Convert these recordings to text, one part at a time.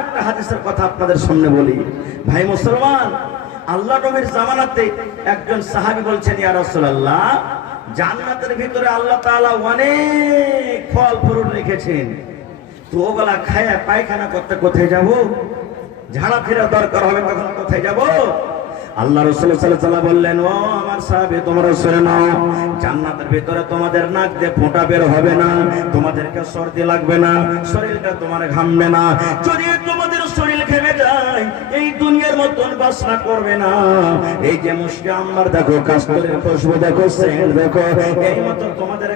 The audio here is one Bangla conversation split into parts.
একটা হাদিসের কথা আপনাদের সামনে বলি। ভাই মুসলমান, আল্লাহ নবীর জামানাতে একজন সাহাবী বলছেন, ইয়া রাসূলুল্লাহ, জান্নাতের ভিতরে আল্লাহ তাআলা অনেক ফল ফ্রুট রেখেছেন, তো ওগুলা খায়া পায়খানা করতে কোথায় যাব? ঝাড়া ফেরা দরকার হবে তখন কোথায় যাব? আল্লাহ রাসূল সাল্লাল্লাহু আলাইহি ওয়াসাল্লাম বললেন, ও আমার সাহাবী, তোমরা শুনে নাও, জান্নাতের ভিতরে তোমাদের নাক দিয়ে ফোঁটা বের হবে না, তোমাদেরকে সর্দি লাগবে না, শরীরটা তোমার ঘামবে না। যদি তোমাদের শরীর ঘেমে যায়, এই দুনিয়ার মতন বাসনা করবে না। এই যে মুশকি আম্বার দেখো, কাস্তরের খুশবু দেখো, সেন্ট দেখো, এই মত তোমাদের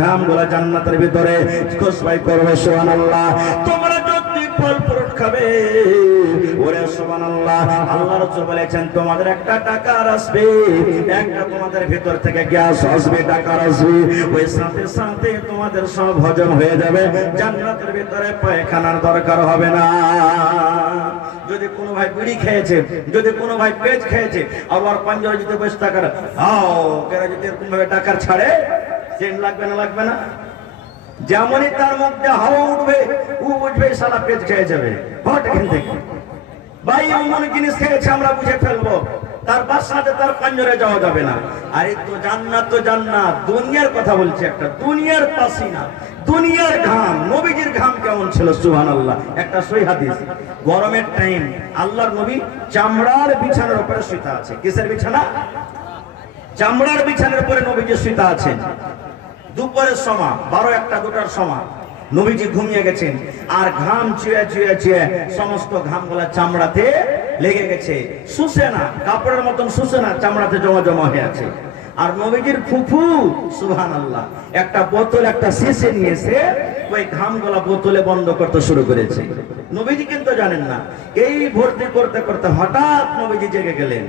ঘামগুলা জান্নাতের ভিতরে খুশবাই করবে। সুবহানাল্লাহ। তোমরা যদি ফল ফ্রুট খাবে, ওরে সুবহানাল্লাহ, আল্লাহ রাসূল বলেছেন তোমাদের একটা টাকা আসবে, একটা তোমাদের ভিতর থেকে গ্যাস আসবে, টাকা আসবে, ওই সাথে সাথে তোমাদের সব হজম হয়ে যাবে, জান্নাতের ভিতরে পায়খানার দরকার হবে না। যদি কোনো ভাই বিড়ি খেয়েছে, যদি কোনো ভাই পেজ খেয়েছে, আবার পাঞ্জাবে যদি বসে টাকার যদি এরকম ভাবে টাকার ছাড়ে, চেন লাগবে না? লাগবে না? যেমনই তার মধ্যে হাওয়া উঠবে, ও বুঝবে শালা পেজ খেয়ে যাবে, হট এখান থেকে। ভাই এমন জিনিস খেয়েছে আমরা বুঝে ফেলবো, তার বাসাতে তার পাঞ্জরে যাওয়া যাবে না। আরে তো জান্নাত, তো জান্নাত, দুনিয়ার কথা বলছে, একটা দুনিয়ার পাসিনা, দুনিয়ার ঘাম। নবীজির ঘাম কেমন ছিল? সুবহানাল্লাহ। একটা সহিহ হাদিস, গরমের টাইম আল্লাহর নবী চামড়ার বিছানার উপরে শুয়ে আছে। কিসের বিছানা? চামড়ার বিছানার উপরে নবীজি শুয়ে আছেন। দুপুরের সময় 12-1-2টার সময় নবীজি ঘুমিয়ে গেছেন, আর ঘাম চুয়ে চুয়ে চুয়ে সমস্ত ঘামগুলা চামড়াতে লেগে গেছে, শুষে না, কাপড়ের মতন শুষে না, চামড়াতে জমা জমা হয়ে আছে। আর নবীজির ফুফু সুবহানাল্লাহ একটা বোতল, একটা শিশে নিয়েছে, ওই ঘামগুলা বোতলে বন্ধ করতে শুরু করেছে। নবীজি কিন্তু জানেন না। এই ভর্তি করতে করতে হঠাৎ নবীজি জেগে গেলেন।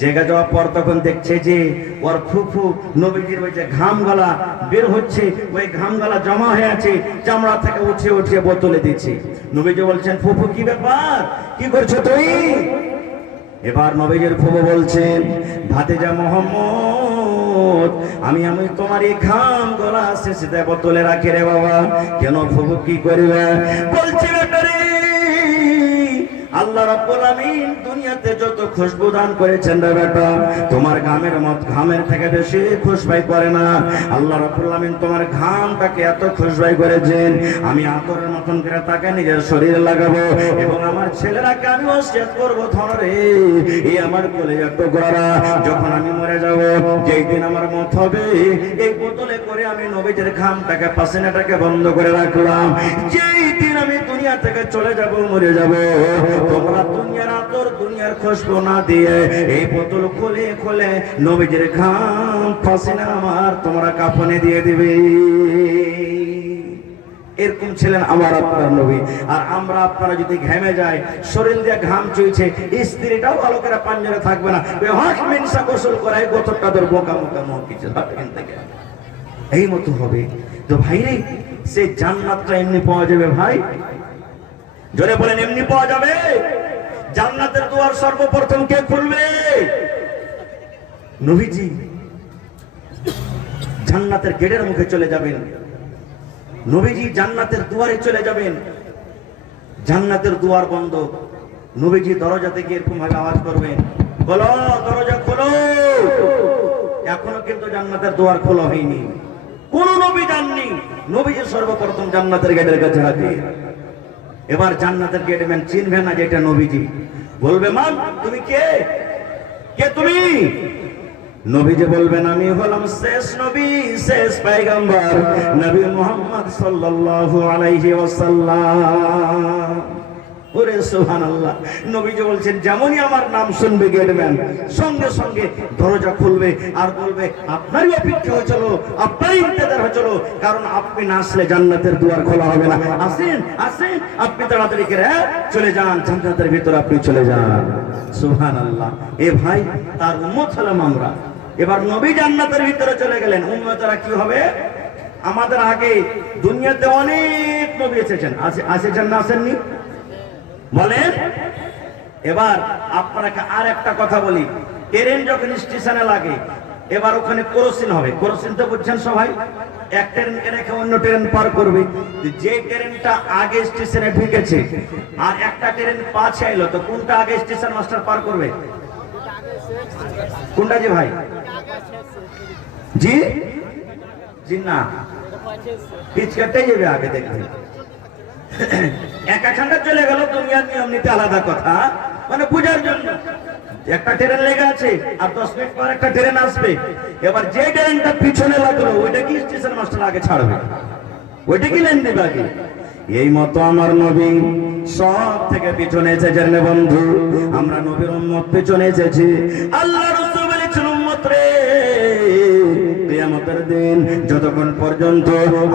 জেগে যাওয়ার পর তখন দেখছে যে ওর ফুফু নবীজির ওই যে ঘামগুলা বের হচ্ছে, ওই ঘামগুলা জমা হয়ে আছে, চামড়া থেকে উঠিয়ে উঠিয়ে বোতলে দিচ্ছে। নবীজি বলছেন, ফুফু কি ব্যাপার, কি করছো তুই? এবার নবীজির ফুফু বলছেন, ভাতিজা মুহাম্মদ, আমি তোমার এই ঘামগুলা শিশিতে বোতলে রাখি রে বাবা। কেন ফুফু, কি করবে? বলছে, ব্যাপারে আল্লাহ রাব্বুল আমিন দুনিয়াতে যত খুশবু দান করেছেন রে বেটা, তোমার ঘামের থেকে বেশি খুশবাই করে না। আল্লাহ রাব্বুল আমিন তোমার ঘামটাকে এত খুশবাই করেছেন, আমি আতরের মতন করে তাকে নিজের শরীরে লাগাবো, এবং আমার ছেলেরাকে আমি ওসিয়ত করবো, ধরে এই আমার কলিজার টুকরারা, যখন আমি মরে যাব, যেই দিন আমার মত হবে, এই বোতলে করে আমি নবীজির ঘামটাকে, পাসিনাটাকে বন্ধ করে রাখলাম। যেই দিন আমি দুনিয়া থেকে চলে যাব, মরে যাব, তোমরা দুনিয়ার আতর, দুনিয়ার খুশবু না দিয়ে এই বোতল খুলে খুলে নবীজির ঘাম, পাসিনা আমার তোমরা কাফনে দিয়ে দিবে। এরকম ছিলেন আমার আপনার নবী। আর আমরা আপনারা যদি ঘেমে যায়, শরীর দিয়ে ঘাম চুইছে, স্ত্রীটাও ভালো করে পাঞ্জরে থাকবে না, হক মিনসা গোসল করায় গোতরটা তোর বোকা মুখা মুখ কিছু থেকে এই মতো হবে। তো ভাইরে, সে জান্নাতটা এমনি পাওয়া যাবে ভাই? জোরে বলেন, এমনি পাওয়া যাবে? জান্নাতের দুয়ার সর্বপ্রথম কে খুলবে? নবীজি জান্নাতের গেটের মুখে চলে যাবেন, নবীজি জান্নাতের দুয়ারে চলে যাবেন, জান্নাতের দুয়ার বন্ধ, নবীজি দরজা থেকে এরকম ভাবে আওয়াজ করবেন, বলো দরজা খোলো। এখনো কিন্তু জান্নাতের দুয়ার খোলা হয়নি, কোন নবী যাননি, নবীজি সর্বপ্রথম জান্নাতের গেটের কাছে হাজির। এবার জান্নাতের গেটম্যান চিনবে না যে এটা নবীজি, বলবে, মান তুমি কে? কে তুমি? নবীজি বলবেন, আমি হলাম শেষ নবী, শেষ পয়গম্বর, নবী মুহাম্মদ সাল্লাল্লাহু আলাইহি ওয়াসাল্লাম। ওরে সুবহানাল্লাহ। নবীজি বলছেন, যেমনই আমার নাম শুনবে গেটম্যান, সঙ্গে সঙ্গে দরজা খুলবে আর বলবে, আপনারই অপেক্ষা হয়েছিল, আপনারই ইন্তজার হয়েছিল, কারণ আপনি না আসলে জান্নাতের দুয়ার খোলা হবে না। আসেন আসেন, আপনি তাড়াতাড়ি করে চলে যান, জান্নাতের ভিতরে আপনি চলে যান। সুবহানাল্লাহ। এ ভাই, তার উম্মত হলাম আমরা। এবার নবী জান্নাতের ভিতরে চলে গেলেন, উম্মতেরা কি হবে? আমাদের আগে দুনিয়াতে অনেক নবী এসেছেন, আসেছেন না আসেননি বলেন? এবার আপনাকে আর একটা কথা বলি, ট্রেন যখন স্টেশনে লাগে, এবার ওখানে ক্রসিং হবে। ক্রসিং তো বুঝছেন সবাই, এক ট্রেনকে রেখে অন্য ট্রেন পার করবে। যে ট্রেনটা আগে স্টেশনে ঢুকেছে আর একটা ট্রেন পাশে এলো, তো কোনটা আগে স্টেশন মাস্টার পার করবে? কোনটা জি ভাই? জি জি না, পিচ কাটতে যাবে আগে। দেখবে একা খান্ডা চলে গেল, দুনিয়ার নিয়ম নীতি আলাদা কথা, মানে বুঝার জন্য। একটা ট্রেন লেগে আছে আর 10 মিনিট পর একটা ট্রেন আসবে। এবার যে ট্রেনটা পিছনে লাগলো ওইটা কি স্টেশন মাস্টার আগে ছাড়বে? ওইটা কি লেন দিবে আগে? এই মতো আমার নবী সব থেকে পিছনে এসেছেন বন্ধু। আমরা নবীর উম্মত পিছনে এসেছি। আল্লাহ রাসূল বলেছেন, উম্মত রে, কিয়ামতের দিন যতক্ষণ পর্যন্ত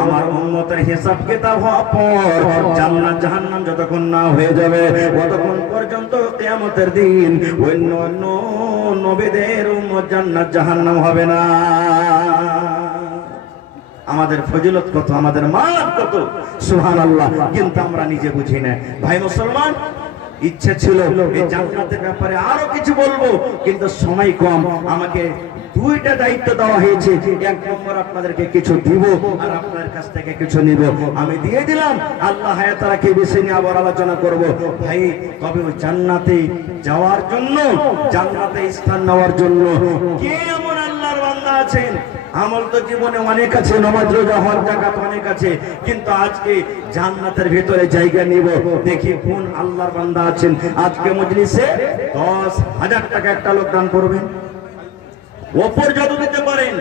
আমার উম্মতের হিসাব কিতাব হওয়ার পর জান্নাত জাহান্নাম যতক্ষণ না হয়ে যাবে, ততক্ষণ পর্যন্ত কিয়ামতের দিন অন্য অন্য নবীদের উম্মত জান্নাত জাহান্নাম হবে না। আমাদের ফজিলত কত, আমাদের মান কত, সুবহানাল্লাহ! কিন্তু আমরা নিজে বুঝি না। ভাই মুসলমান, ইচ্ছে ছিল এই জান্নাতের ব্যাপারে আরো কিছু বলবো, কিন্তু সময় কম। আমাকে দুইটা দায়িত্ব দেওয়া হয়েছে। এক নম্বর, আপনাদেরকে কিছু দিব আর আপনার কাছ থেকে কিছু নিব। আমি দিয়ে দিলাম, আল্লাহ হায়াত রাখে বিষয় নিয়ে আবার আলোচনা করব। ভাই, তবে ওই জান্নাতে যাওয়ার জন্য, জান্নাতে স্থান নেওয়ার জন্য কে এমন আল্লাহর বান্দা আছেন? আমল তো জীবনে অনেক আছে, নামাজ রোজা হজ যাকাত অনেক আছে, কিন্তু আজকে জান্নাতের ভিতরে জায়গা নিব। দেখি কোন আল্লাহর বান্দা আছেন। আজকে মজলিসে 10,000 টাকা একটা লোক দান করবেন। ওপর যত দিতে পারেন,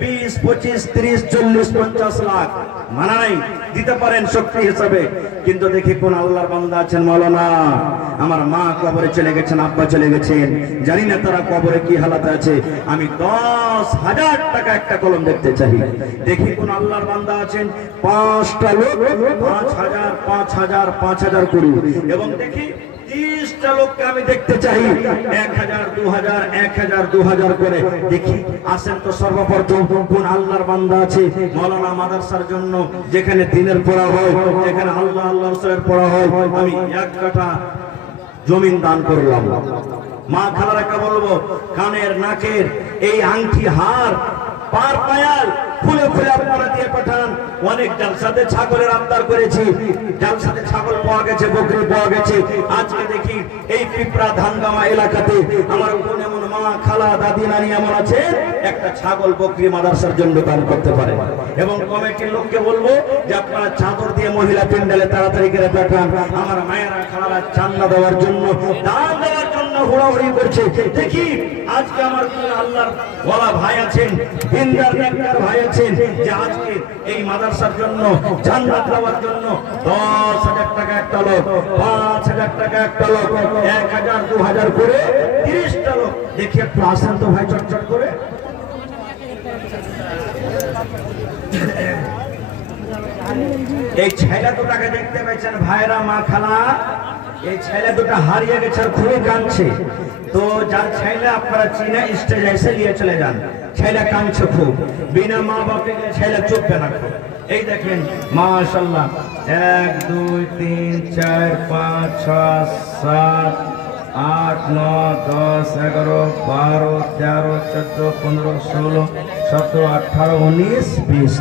20, 25, 30, 40, 50 লাখ, মানা নাই, দিতে পারেন শক্তি হিসাবে। কিন্তু দেখি কোন আল্লাহর বান্দা আছেন। মাওলানা, আমার মা কবরে চলে গেছেন, আব্বা চলে গেছেন, জানি না তারা কবরে কি হালাতে আছে। আমি 10,000 টাকা একটা কলম দেখতে চাই। দেখি কোন আল্লাহর বান্দা আছেন। 5টা লোক 5,000, 5,000, 5,000 করি। এবং দেখি 30টা লোককে আমি দেখতে চাই 1,000, 2,000, 1,000, 2,000 করে। দেখি আসেন তো। সর্বপ্রথম কোন আল্লাহর বান্দা আছে মাওলানা মাদ্রাসার জন্য, যেখানে দিনের পড়া হয়, যেখানে আল্লাহ আল্লাহ রাসূলের পড়া হয়, আমি 1 কাঠা জমিন দান করলাম। মা খালারাকে বলবো, কানের নাকের এই আংটি, হার, পার পায়াল ফুলে ফুলে আপনারা দিয়ে পাঠান। অনেক জালসাতে ছাগলের আবদার করেছি, জালসাতে ছাগল পাওয়া গেছে, বকরি পাওয়া গেছে। আজকে দেখি এই পিপরা ধানগামা এলাকাতে আমার কোন এমন মা, খালা, দাদি, নানি এমন আছে, একটা ছাগল বকরি মাদ্রাসার জন্য দান করতে পারে। এবং কমিটির লোককে বলবো যে আপনারা চাদর দিয়ে মহিলা প্যান্ডেলে তাড়াতাড়ি করে পাঠান। আমার মায়েরা, খালারা চান্দা দেওয়ার জন্য, দান দেওয়ার জন্য হুড়াহুড়ি করছে। দেখি আজকে আমার কোন আল্লাহর ওয়ালা ভাই আছেন, দিনদার নেককার ভাই আছেন, যে আজকে এই মাদ্রাসার জন্য, জান্নাত পাওয়ার জন্য 10,000 টাকা একটা লোক, 5,000 টাকা একটা লোক, 1,000, 2,000 করে 30টা লোক। দেখি একটু আসেন তো ভাই, চটচট করে। এই ছেলে দুটাকে দেখতে পাচ্ছেন ভাইরা, মা, খালা, এই ছেলে দুটা হারিয়ে গেছে আর খুবই কাঁদছে। তো যার ছেলে আপনারা চিনে স্টেজ এসে নিয়ে চলে যান। ছেলে কাঁদছে খুব, বিনা মা বাপে ছেলে চুপবে না। এই দেখেন মাশাআল্লাহ, 1, 2, 3, 4, 5, 6, 7, 8, 9, 10, 11, 12, 13, 14, 15, 16, 17, 18, 19, 20।